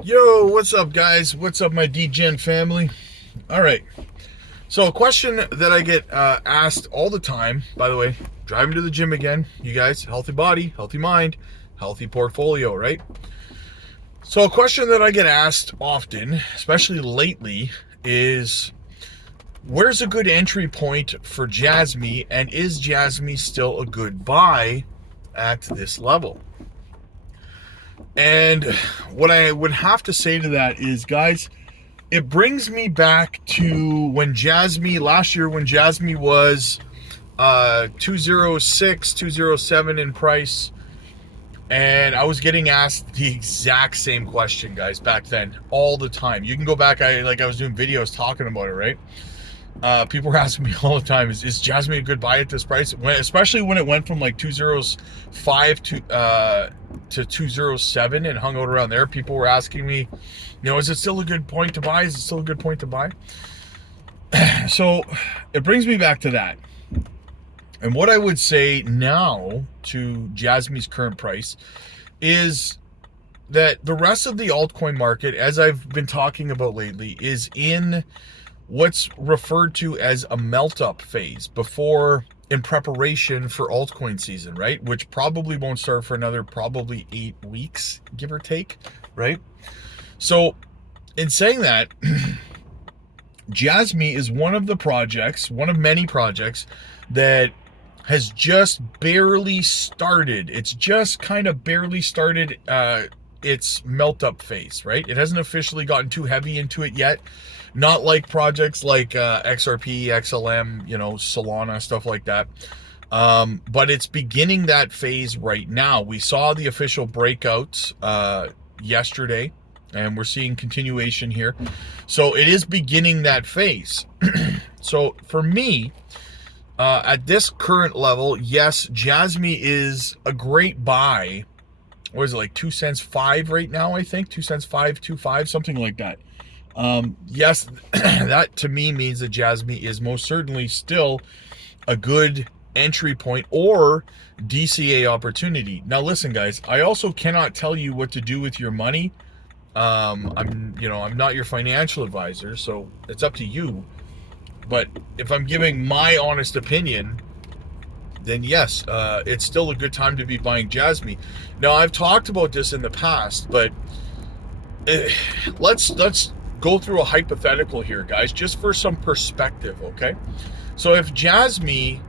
Yo, what's up, guys? What's up, my DGen family? All right. So, a question that I get asked all the time, by the way, driving to the gym again, you guys, healthy body, healthy mind, healthy portfolio, right? So, a question that I get asked often, especially lately, is where's a good entry point for JASMY, and is JASMY still a good buy at this level? And what I would have to say to that is, guys, it brings me back to when JASMY last year, when JASMY was 206, 207 in price, and I was getting asked the exact same question, guys, back then, all the time. You can go back, I was doing videos talking about it, right? People were asking me all the time, is JASMY a good buy at this price? Especially when it went from like 205 to 207 and hung out around there. People were asking me, is it still a good point to buy? Is it still a good point to buy? So it brings me back to that. And what I would say now to JASMY's current price is that the rest of the altcoin market, as I've been talking about lately, is in what's referred to as a melt-up phase in preparation for altcoin season, right? Which probably won't start for another probably 8 weeks, give or take, right? So in saying that, JASMY is one of many projects that has just barely started. It's just kind of barely started its melt-up phase, right? It hasn't officially gotten too heavy into it yet. Not like projects like XRP, XLM, Solana, stuff like that. But it's beginning that phase right now. We saw the official breakouts yesterday, and we're seeing continuation here. So it is beginning that phase. So for me, at this current level, yes, JASMY is a great buy. What is it, like 2 cents 5 right now? I think 2 cents 525, something like that. Yes, that to me means that JASMY is most certainly still a good entry point or DCA opportunity. Now listen, guys, I also cannot tell you what to do with your money. I'm not your financial advisor, so it's up to you. But if I'm giving my honest opinion, then yes, it's still a good time to be buying JASMY. Now, I've talked about this in the past, but let's go through a hypothetical here, guys, just for some perspective, okay? So if JASMY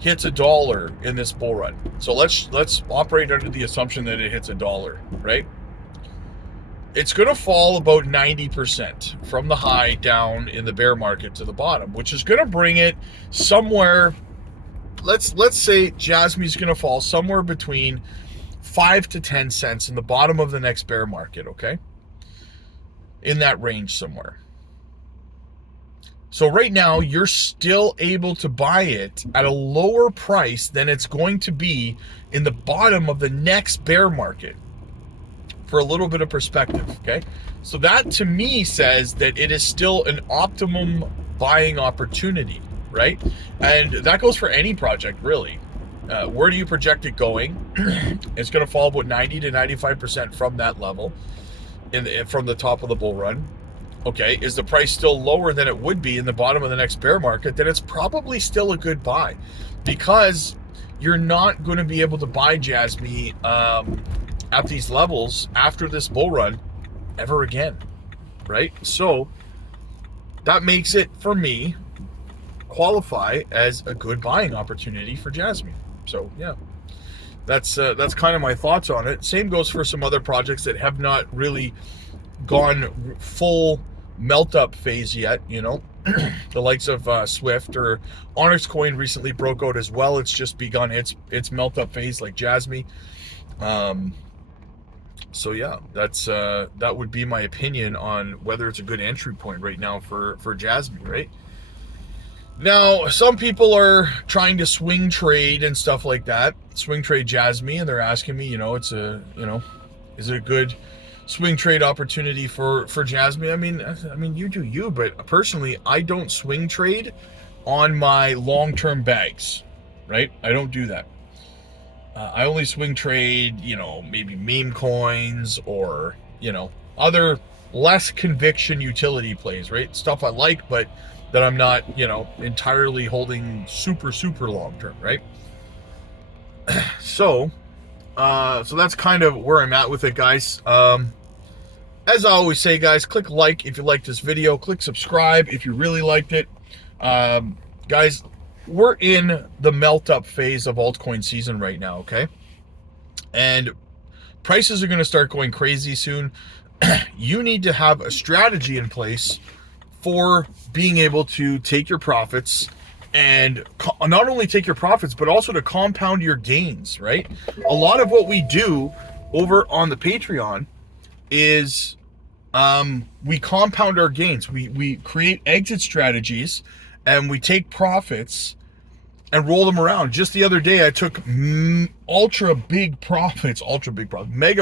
hits $1 in this bull run, so let's operate under the assumption that it hits $1, right? It's going to fall about 90% from the high down in the bear market to the bottom, which is going to bring it somewhere. Let's say JASMY is going to fall somewhere between 5 to 10 cents in the bottom of the next bear market, okay? In that range somewhere. So right now, you're still able to buy it at a lower price than it's going to be in the bottom of the next bear market. For a little bit of perspective, okay? So that to me says that it is still an optimum buying opportunity, right? And that goes for any project, really. Where do you project it going? It's going to fall about 90 to 95% from that level, from the top of the bull run. Okay, is the price still lower than it would be in the bottom of the next bear market? Then it's probably still a good buy, because you're not going to be able to buy JASMY at these levels after this bull run ever again, right? So that makes it, for me, qualify as a good buying opportunity for JASMY. So yeah, that's kind of my thoughts on it. Same goes for some other projects that have not really gone full melt up phase yet, the likes of Swift or Onyx Coin recently broke out as well. It's just begun its melt up phase like JASMY. So yeah, that would be my opinion on whether it's a good entry point right now for JASMY, right? Now, some people are trying to swing trade and stuff like that, swing trade JASMY, and they're asking me, is it a good swing trade opportunity for JASMY? I mean, you do you, but personally, I don't swing trade on my long-term bags, right? I don't do that. I only swing trade, maybe meme coins or, other less conviction utility plays, right? Stuff I like, but that I'm not, you know, entirely holding super, super long term, right? So, so that's kind of where I'm at with it, guys. As I always say, guys, click like if you liked this video. Click subscribe if you really liked it. Guys, we're in the melt up phase of altcoin season right now, okay? And prices are going to start going crazy soon. You need to have a strategy in place for being able to take your profits and not only take your profits, but also to compound your gains, right? A lot of what we do over on the Patreon is we compound our gains. We create exit strategies and we take profits and roll them around. Just the other day, I took mega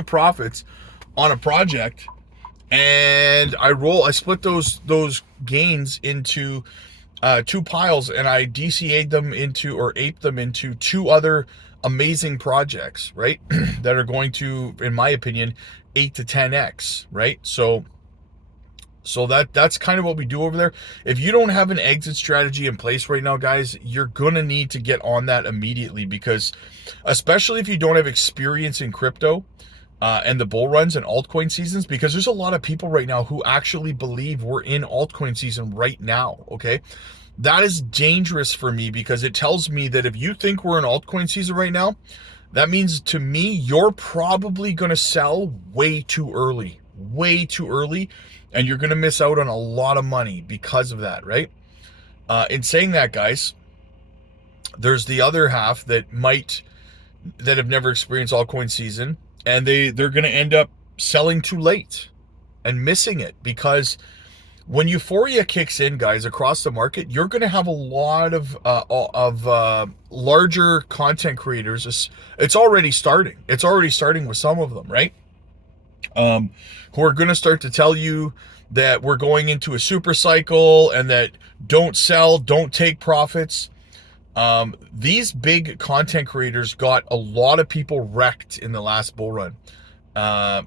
profits on a project, and I split those gains into two piles, and I DCA'd them into, or aped them into, two other amazing projects, right? That are going to, in my opinion, 8 to 10x, right? So that's kind of what we do over there. If you don't have an exit strategy in place right now, guys, you're gonna need to get on that immediately, because especially if you don't have experience in crypto and the bull runs and altcoin seasons, because there's a lot of people right now who actually believe we're in altcoin season right now, okay? That is dangerous for me, because it tells me that if you think we're in altcoin season right now, that means to me you're probably going to sell way too early, and you're going to miss out on a lot of money because of that, right? In saying that, guys, there's the other half that have never experienced altcoin season, and they're going to end up selling too late and missing it, because when euphoria kicks in, guys, across the market, you're going to have a lot of larger content creators. It's already starting. It's already starting with some of them, right? Who are going to start to tell you that we're going into a super cycle and that don't sell, don't take profits. These big content creators got a lot of people wrecked in the last bull run.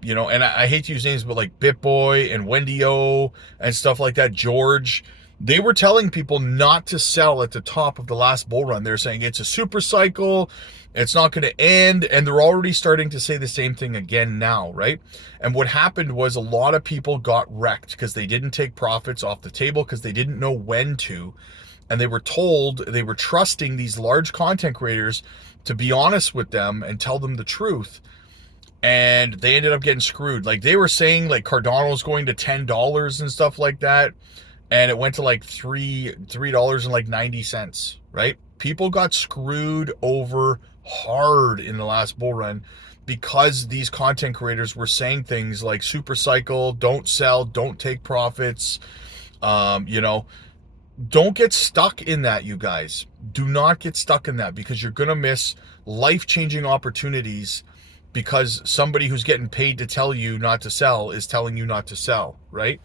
You know, and I hate to use names, but like BitBoy and Wendy O and stuff like that, George, they were telling people not to sell at the top of the last bull run. They're saying it's a super cycle, it's not going to end, and they're already starting to say the same thing again now, right? And what happened was a lot of people got wrecked because they didn't take profits off the table, because they didn't know when to, and they were trusting these large content creators to be honest with them and tell them the truth. And they ended up getting screwed. Like, they were saying like Cardano's going to $10 and stuff like that, and it went to like $3.90, right? People got screwed over hard in the last bull run because these content creators were saying things like super cycle, don't sell, don't take profits. You know, don't get stuck in that, you guys. Do not get stuck in that, because you're gonna miss life-changing opportunities because somebody who's getting paid to tell you not to sell is telling you not to sell, right?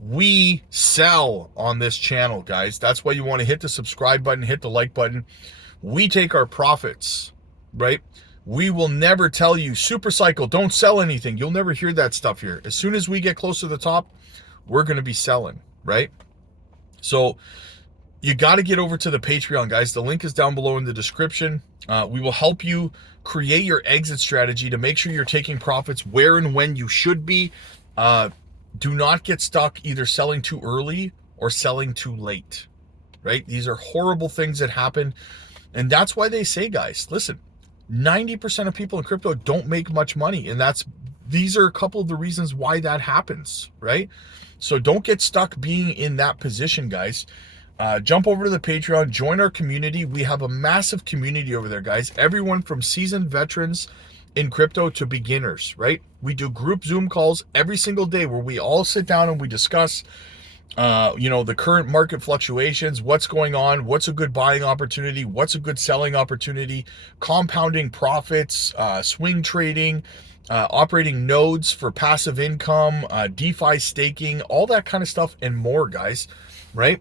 We sell on this channel, guys. That's why you want to hit the subscribe button, hit the like button. We take our profits, right? We will never tell you super cycle, don't sell anything. You'll never hear that stuff here. As soon as we get close to the top, we're going to be selling, right? So you got to get over to the Patreon, guys. The link is down below in the description. We will help you create your exit strategy to make sure you're taking profits where and when you should be. Do not get stuck either selling too early or selling too late, right? These are horrible things that happen. And that's why they say, guys, listen, 90% of people in crypto don't make much money. And these are a couple of the reasons why that happens, right? So don't get stuck being in that position, guys. Jump over to the Patreon, join our community. We have a massive community over there, guys. Everyone from seasoned veterans in crypto to beginners, right? We do group Zoom calls every single day where we all sit down and we discuss, you know, the current market fluctuations, what's going on, what's a good buying opportunity, what's a good selling opportunity, compounding profits, swing trading, operating nodes for passive income, DeFi staking, all that kind of stuff and more, guys, right?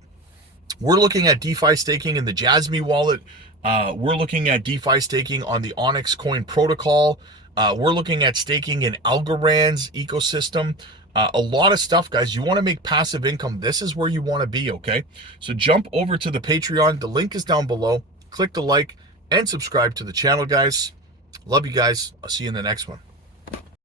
We're looking at DeFi staking in the JASMY wallet. We're looking at DeFi staking on the Onyx coin protocol. We're looking at staking in Algorand's ecosystem. A lot of stuff, guys. You want to make passive income. This is where you want to be, okay? So jump over to the Patreon. The link is down below. Click the like and subscribe to the channel, guys. Love you guys. I'll see you in the next one.